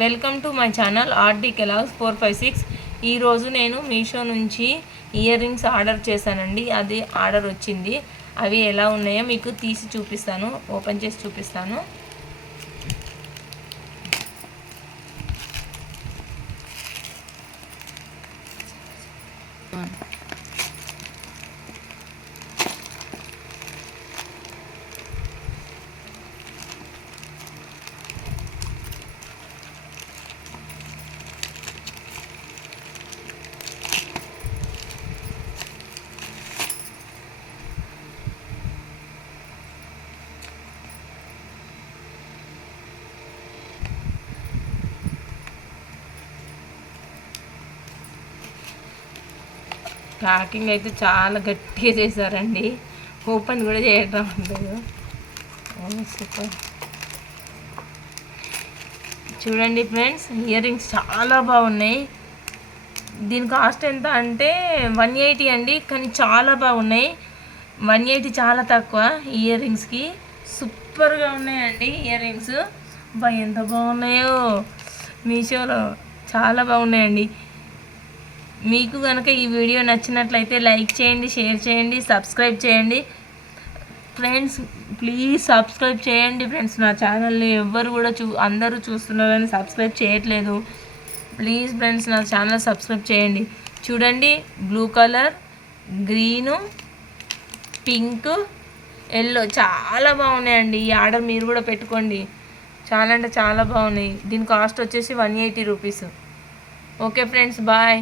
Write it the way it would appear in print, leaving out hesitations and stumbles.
Welcome to my channel RD Kellogg's 456. ఈరోజు నేను మీషో నుంచి ఇయర్ రింగ్స్ ఆర్డర్ చేశానండి. అది ఆర్డర్ వచ్చింది. అవి ఎలా ఉన్నాయో మీకు తీసి చూపిస్తాను, ఓపెన్ చేసి చూపిస్తాను. ప్యాకింగ్ అయితే చాలా గట్టిగా చేశారండి. ఓపెన్ కూడా చేయడం లేదు. సూపర్. చూడండి ఫ్రెండ్స్, ఇయర్ రింగ్స్ చాలా బాగున్నాయి. దీని కాస్ట్ ఎంత అంటే 180 అండి, కానీ చాలా బాగున్నాయి. 180 చాలా తక్కువ ఇయర్ రింగ్స్కి. సూపర్గా ఉన్నాయండి ఇయర్ రింగ్స్. ఎంత బాగున్నాయో. మీషోలో చాలా బాగున్నాయండి. మీకు కనుక ఈ వీడియో నచ్చినట్లయితే లైక్ చేయండి, షేర్ చేయండి, సబ్స్క్రైబ్ చేయండి ఫ్రెండ్స్. ప్లీజ్ సబ్స్క్రైబ్ చేయండి ఫ్రెండ్స్. నా ఛానల్ని ఎవ్వరు కూడా అందరూ చూస్తున్నారని సబ్స్క్రైబ్ చేయట్లేదు. ప్లీజ్ ఫ్రెండ్స్, నా ఛానల్ సబ్స్క్రైబ్ చేయండి. చూడండి, blue colour, green, pink, yellow చాలా బాగున్నాయండి. ఈ ఆర్డర్ మీరు కూడా పెట్టుకోండి. చాలా అంటే చాలా బాగున్నాయి. దీని కాస్ట్ వచ్చేసి 180 రూపీస్. Okay friends, bye.